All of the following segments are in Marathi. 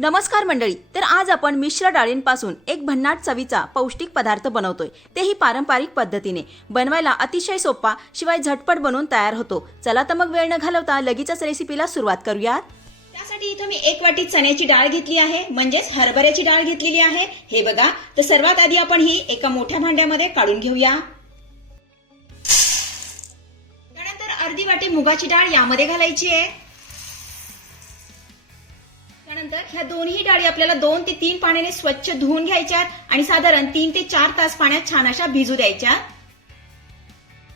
नमस्कार मंडळी तर आज आपण मिश्र डाळींपासून एक भन्नाट चवीचा पौष्टिक पदार्थ बनवतोय. तेही पारंपरिक पद्धतीने. बनवायला अतिशय सोपा शिवाय झटपट बनवून तयार होतो. चला तर मग वेळ न घालवता लगेचच रेसिपीला सुरुवात करूयात. त्यासाठी इथं मी एक वाटी चण्याची डाळ घेतली आहे म्हणजेच हरभऱ्याची डाळ घेतलेली आहे. हे बघा तर सर्वात आधी आपण ही एका मोठ्या भांड्यामध्ये काढून घेऊया. त्यानंतर अर्धी वाटी मुगाची डाळ यामध्ये घालायची आहे. त्यानंतर ह्या दोन्ही डाळी आपल्याला दोन ते तीन पाण्याने स्वच्छ धुवून घ्यायच्यात आणि साधारण तीन ते चार तास पाण्यात छान अशा भिजू द्यायच्या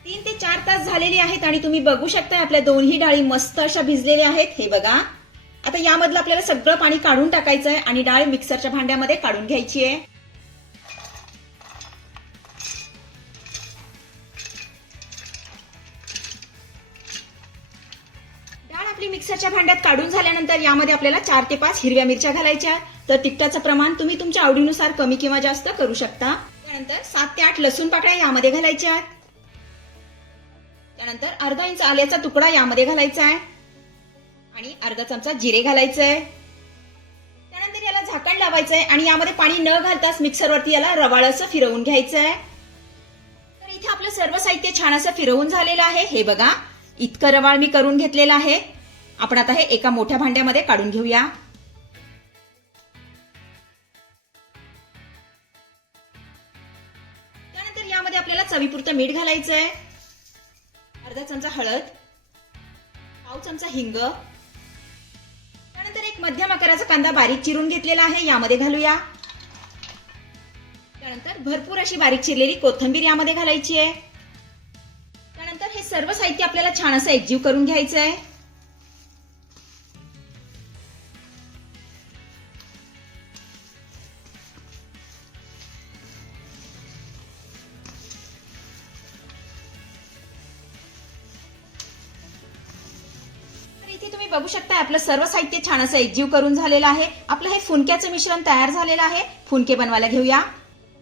तीन ते चार तास झालेले आहेत आणि तुम्ही बघू शकता आपल्या दोन्ही डाळी मस्त अशा भिजलेल्या आहेत. हे बघा. आता यामधलं आपल्याला सगळं पाणी काढून टाकायचं आहे आणि डाळ मिक्सरच्या भांड्यामध्ये काढून घ्यायची आहे. आपली मिक्सरच्या भांड्यात काढून झाल्यानंतर यामध्ये आपल्याला चार ते पाच हिरव्या मिरच्या घालायच्या. तर तिखटाचं प्रमाण तुम्ही तुमच्या आवडीनुसार कमी किंवा जास्त करू शकता. त्यानंतर सात ते आठ लसूण पाकळ्या यामध्ये घालायच्या. त्यानंतर अर्धा इंच आल्याचा तुकडा यामध्ये घालायचा आहे. आणि अर्धा चमचा जिरे घालायचं आहे त्यानंतर याला झाकण लावायचंय आणि यामध्ये पाणी न घालताच मिक्सरवरती याला रवाळ असं फिरवून घ्यायचं आहे तर इथे आपलं सर्व साहित्य छान असं फिरवून झालेलं आहे. हे बघा इतकं रवाळ मी करून घेतलेलं आहे. आपण आता हे एका मोठ्या भांड्यामध्ये काढून घेऊया. त्यानंतर यामध्ये आपल्याला चवीपुरतं मीठ घालायचं आहे अर्धा चमचा हळद पाव चमचा हिंग. त्यानंतर एक मध्यम आकाराचा कांदा बारीक चिरून घेतलेला आहे यामध्ये घालूया. त्यानंतर भरपूर अशी बारीक चिरलेली कोथिंबीर यामध्ये घालायची आहे. त्यानंतर हे सर्व साहित्य आपल्याला छान असं एकजीव करून घ्यायचं आहे बघू शकता आपलं सर्व साहित्य छान असं एकजीव करून झालेलं आहे. आपलं हे फुनक्याचं मिश्रण तयार झालेलं आहे. फुनके बनवायला घेऊया.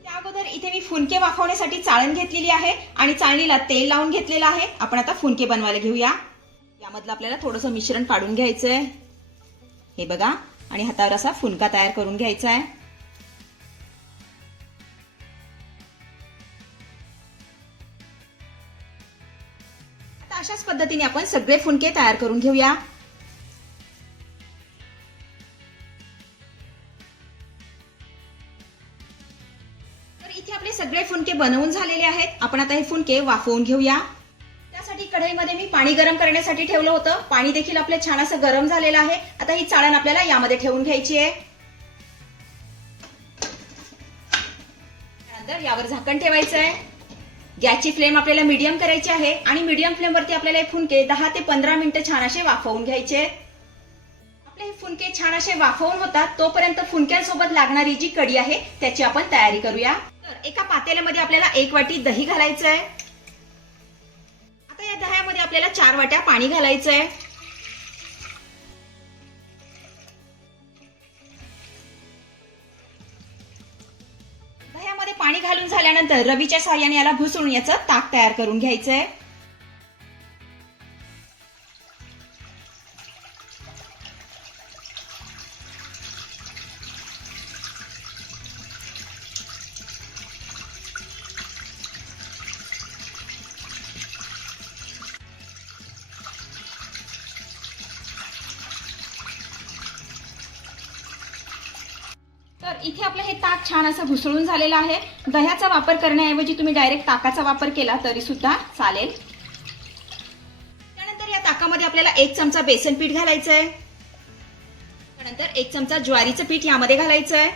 त्या अगोदर इथे मी फुनके वाफवण्यासाठी चाळण घेतलेली आहे आणि चाळणीला तेल लावून घेतलेलं आहे. आपण आता फुनके बनवायला घेऊया. यामधलं आपल्याला थोडंसं मिश्रण काढून घ्यायचंय. हे बघा आणि हातावर असा फुनका तयार करून घ्यायचा आहे आता अशाच पद्धतीने आपण सगळे फुनके तयार करून घेऊया. तर इथे आपले सगळे फुनके बनवून झालेले आहेत. आपण आता हे फुनके वाफवून घेऊया. त्यासाठी कढईमध्ये मी पाणी गरम करण्यासाठी ठेवलं होतं. पाणी देखील आपलं छान असं गरम झालेलं आहे. आता ही चाळण आपल्याला यामध्ये ठेवून घ्यायची आहे. त्यानंतर यावर झाकण ठेवायचं आहे. गॅसची फ्लेम आपल्याला मीडियम करायची आहे आणि मीडियम फ्लेमवरती आपल्याला हे फुनके दहा ते पंधरा मिनिटं छान असे वाफवून घ्यायचे आपले हे फुनके छान असे वाफवून होतात तोपर्यंत फुनक्यांसोबत लागणारी जी कढी आहे त्याची आपण तयारी करूया. एका पातेल्यामध्ये आपल्याला एक वाटी दही घालायचं आहे आता या दह्यामध्ये आपल्याला चार वाट्या पाणी घालायचं आहे दह्यामध्ये पाणी घालून झाल्यानंतर रवीच्या साह्याने याला घुसळून याचं ताक तयार करून घ्यायचंय. तर इथे आपलं हे ताक छान असं घुसळून झालेलं आहे. दह्याचा वापर करण्याऐवजी तुम्ही डायरेक्ट ताकाचा वापर केला तरी सुद्धा चालेल. त्यानंतर या ताकामध्ये आपल्याला एक चमचा बेसन पीठ घालायचं आहे त्यानंतर एक चमचा ज्वारीचं पीठ यामध्ये घालायचं आहे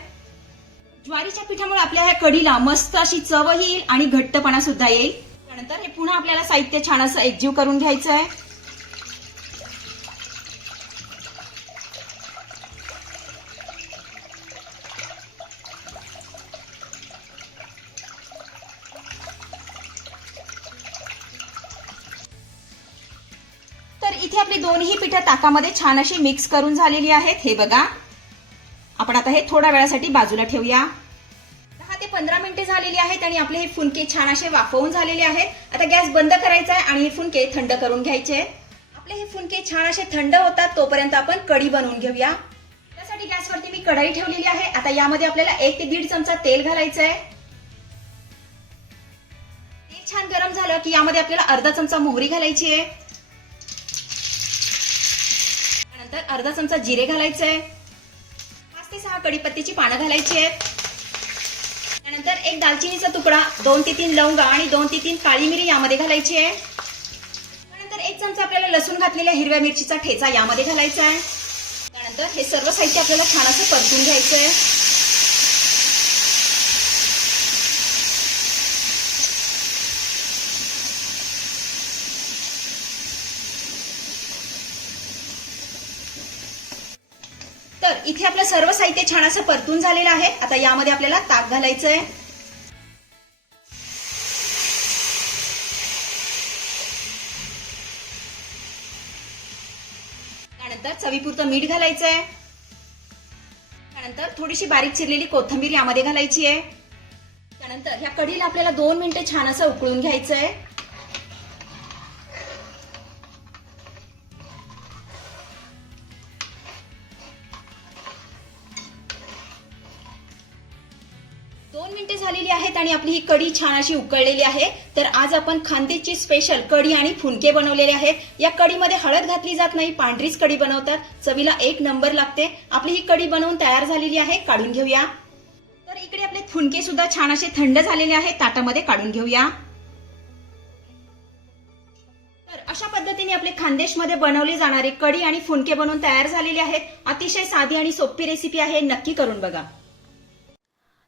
ज्वारीच्या पिठामुळे आपल्या ह्या कढीला मस्त अशी चव येईल आणि घट्टपणा सुद्धा येईल. त्यानंतर हे पुन्हा आपल्याला साहित्य छान असं एकजीव करून घ्यायचं आहे इथे आपली दोन्ही पिठं ताकामध्ये छान अशी मिक्स करून झालेली आहेत. हे बघा. आपण आता हे थोड्या वेळासाठी बाजूला ठेवूया. दहा ते पंधरा मिनिटे झालेली आहेत आणि आपले हे फुनके छान असे वाफवून झालेले आहेत. आता गॅस बंद करायचा आहे आणि हे फुनके थंड करून घ्यायचे. आपले हे फुनके छान असे थंड होतात तोपर्यंत आपण कढी बनवून घेऊया. त्यासाठी गॅसवरती मी कढाई ठेवलेली आहे. आता यामध्ये आपल्याला एक ते दीड चमचा तेल घालायचं आहे छान गरम झालं की यामध्ये आपल्याला अर्धा चमचा मोहरी घालायची आहे. त्यानंतर अर्धा चमचा जिरे घालायचं. आहे पाच ते सहा कढीपत्त्याची पानं घालायची आहेत. त्यानंतर एक दालचिनीचा तुकडा दोन ते तीन लवंगा आणि दोन ते तीन काळी मिरी यामध्ये घालायची आहे. त्यानंतर एक चमचा आपल्याला लसूण घातलेल्या हिरव्या मिरचीचा ठेचा यामध्ये घालायचा आहे. त्यानंतर हे सर्व साहित्य आपल्याला छान असं परतून घ्यायचं आहे तर इथे आपलं सर्व साहित्य छान असं परतून झालेलं आहे. आता यामध्ये आपल्याला ताक घालायचं आहे त्यानंतर चवीपुरतं मीठ घालायचं आहे त्यानंतर थोडीशी बारीक चिरलेली कोथिंबीर यामध्ये घालायची आहे. त्यानंतर ह्या कढीला आपल्याला दोन मिनिटं छान असं उकळून घ्यायचं आहे आहेत आणि आपली ही कढी छान अशी उकळलेली आहे. तर आज आपण खानदेशची स्पेशल कढी आणि फुनके बनवलेले आहेत. या कढीमध्ये हळद घातली जात नाही पांढरीच कढी बनवतात. चवीला एक नंबर लागते. आपली ही कढी बनवून तयार झालेली आहे. काढून घेऊया. तर इकडे आपले फुनके सुद्धा छान असे थंड झालेले आहेत. ताटामध्ये काढून घेऊया. तर अशा पद्धतीने आपले खानदेशमध्ये बनवली जाणारी कढी आणि फुनके बनवून तयार झालेले आहेत. अतिशय साधी आणि सोपी रेसिपी आहे. नक्की करून बघा.